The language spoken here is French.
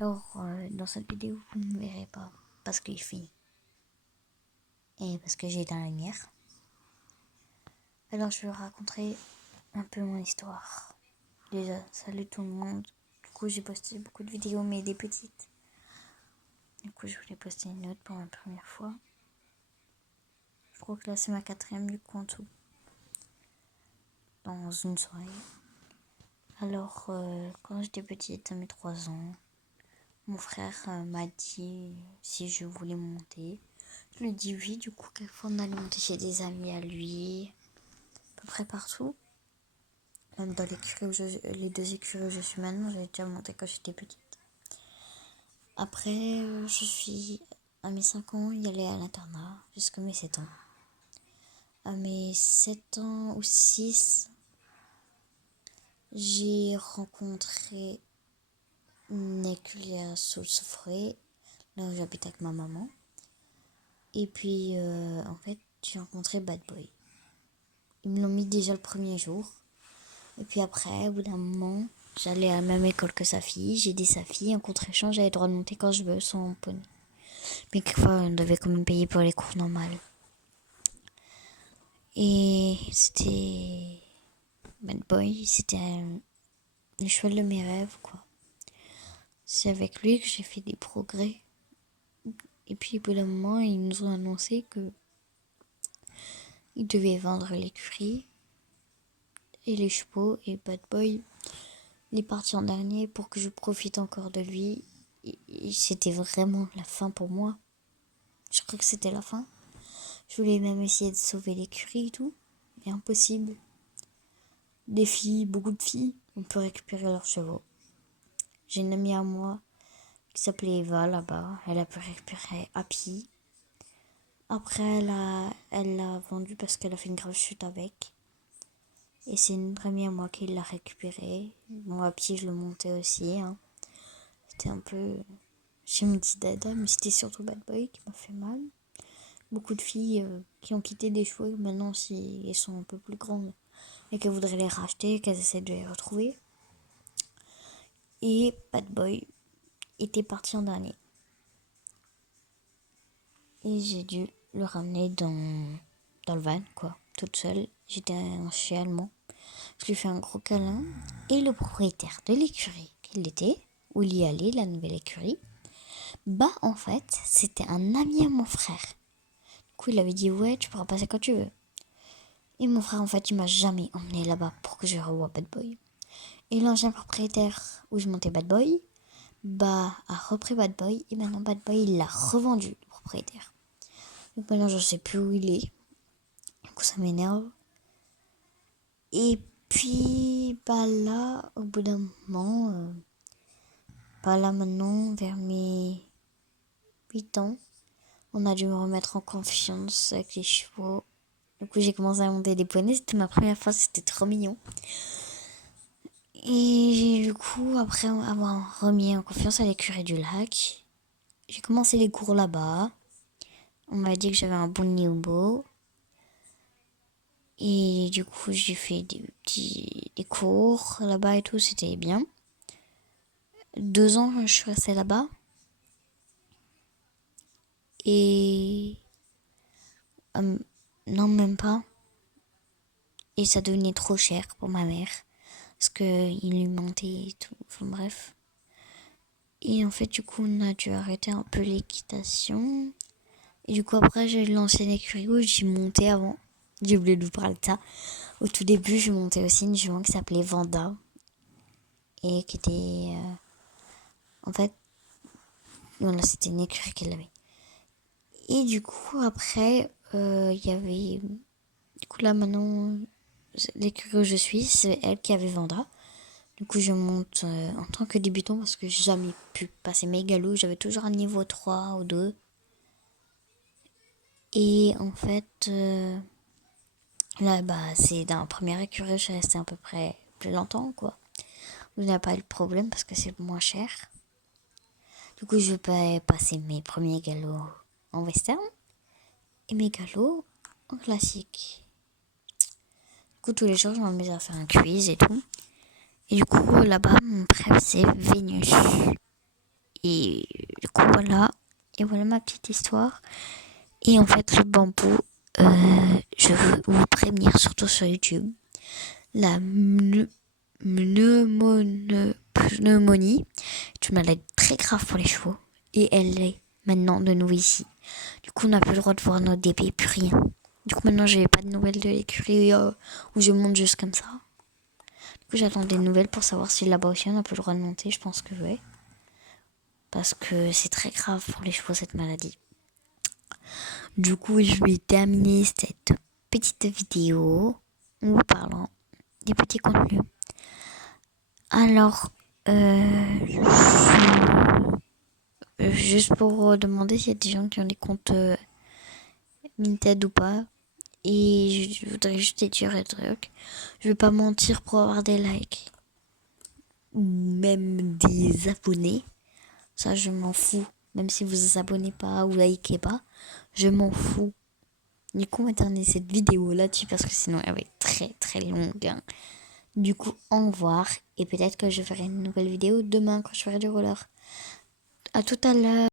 Alors, dans cette vidéo, vous ne me verrez pas parce qu'il fait et parce que j'ai éteint la lumière. Alors, je vais vous raconter un peu mon histoire. Déjà, salut tout le monde. Du coup, j'ai posté beaucoup de vidéos, mais des petites. Du coup, je voulais poster une autre pour la première fois. Je crois que là, c'est ma 4e du coup en tout. Dans une soirée. Alors, quand j'étais petite, à mes 3 ans, mon frère m'a dit si je voulais monter. Je lui ai dit oui, du coup, quelquefois on allait monter chez des amis à lui, à peu près partout. Même dans les 2 écuries où je suis maintenant, j'ai déjà monté quand j'étais petite. Après, je suis à mes 5 ans, y aller à l'internat jusqu'à mes 7 ans. À mes 7 ans ou 6, j'ai rencontré une écurie sous le Soufrier, là où j'habite avec ma maman. Et puis, en fait, j'ai rencontré Bad Boy. Ils me l'ont mis déjà le premier jour. Et puis après, au bout d'un moment, j'allais à la même école que sa fille. J'ai dit sa fille, en contre-échange, j'avais le droit de monter quand je veux, sans poney. Mais quelquefois, on devait quand même payer pour les cours normales. Et c'était... Bad Boy, c'était le cheval de mes rêves, quoi. C'est avec lui que j'ai fait des progrès. Et puis, au bout d'un moment, ils nous ont annoncé que ils devaient vendre l'écurie et les chevaux. Et Bad Boy, il est parti en dernier pour que je profite encore de lui. Et c'était vraiment la fin pour moi. Je crois que c'était la fin. Je voulais même essayer de sauver l'écurie et tout. Mais impossible. Des filles, beaucoup de filles, on peut récupérer leurs chevaux. J'ai une amie à moi qui s'appelait Eva là-bas. Elle a pu récupérer Happy. Après, elle l'a vendu parce qu'elle a fait une grave chute avec. Et c'est une autre amie à moi qui l'a récupéré. Moi, Happy, je le montais aussi. Hein. C'était un peu... J'ai mis dit dada, mais c'était surtout Bad Boy qui m'a fait mal. Beaucoup de filles qui ont quitté des chevaux maintenant si elles sont un peu plus grandes et qu'elles voudraient les racheter, qu'elles essaient de les retrouver. Et Bad Boy était parti en dernier. Et j'ai dû le ramener dans le van, quoi, toute seule. J'étais un chien allemand. Je lui fais un gros câlin. Et le propriétaire de l'écurie qu'il était, où il y allait, la nouvelle écurie, bah en fait, c'était un ami à mon frère. Du coup, il avait dit ouais, tu pourras passer quand tu veux. Et mon frère, en fait, il m'a jamais emmené là-bas pour que je revoie Bad Boy. Et l'ancien propriétaire où je montais Bad Boy, bah, a repris Bad Boy. Et maintenant, Bad Boy, il l'a revendu, le propriétaire. Donc maintenant, je sais plus où il est. Du coup, ça m'énerve. Et puis, bah là, au bout d'un moment, bah là maintenant, vers mes 8 ans, on a dû me remettre en confiance avec les chevaux. Du coup, j'ai commencé à monter des poneys. C'était ma première fois, c'était trop mignon. Et du coup, après avoir remis en confiance à l'écurie du lac, j'ai commencé les cours là-bas. On m'a dit que j'avais un bon niveau. Et du coup, j'ai fait des cours là-bas et tout, c'était bien. 2 ans, je suis restée là-bas. Et... non, même pas. Et ça devenait trop cher pour ma mère. Parce qu'il lui mentait et tout. Enfin bref. Et en fait, du coup, on a dû arrêter un peu l'équitation. Et du coup, après, j'ai lancé une écurie où j'y montais avant. J'ai oublié de vous parler de ça. Au tout début, je montais aussi une jument qui s'appelait Vanda. Et qui était... en fait, voilà, c'était une écurie qu'elle avait. Et du coup, après, il y avait... Du coup, là, maintenant, l'écurie où je suis, c'est elle qui avait Vanda. Du coup, je monte en tant que débutant parce que j'ai jamais pu passer mes galops. J'avais toujours un niveau 3 ou 2. Et en fait, là, bah, c'est dans la première écurie, je suis restée à peu près plus longtemps, quoi. Je n'ai pas eu de problème parce que c'est moins cher. Du coup, je peux passer mes premiers galops en western et mes galops en classique. Du coup, tous les jours, je m'amuse à faire un quiz et tout. Et du coup, là-bas, mon préf, c'est Vénus. Et du coup, voilà. Et voilà ma petite histoire. Et en fait, le bambou, je veux vous prévenir, surtout sur YouTube, la pneumonie est une maladie très grave pour les chevaux. Et elle est maintenant de nouveau ici. Du coup, on n'a plus le droit de voir nos bébés, plus rien. Du coup, maintenant, j'ai pas de nouvelles de l'écurie où je monte juste comme ça. Du coup, j'attends des nouvelles pour savoir si là-bas aussi on n'a plus le droit de monter. Je pense que oui. Parce que c'est très grave pour les chevaux, cette maladie. Du coup, je vais terminer cette petite vidéo en vous parlant des petits contenus. Alors, juste pour demander s'il y a des gens qui ont des comptes Minted ou pas. Et je voudrais juste dire un truc. Je vais pas mentir pour avoir des likes. Ou même des abonnés. Ça, je m'en fous. Même si vous vous abonnez pas ou likez pas. Je m'en fous. Du coup, on va terminer cette vidéo là-dessus parce que sinon elle va être très très longue. Hein. Du coup, au revoir. Et peut-être que je ferai une nouvelle vidéo demain quand je ferai du roller. À tout à l'heure.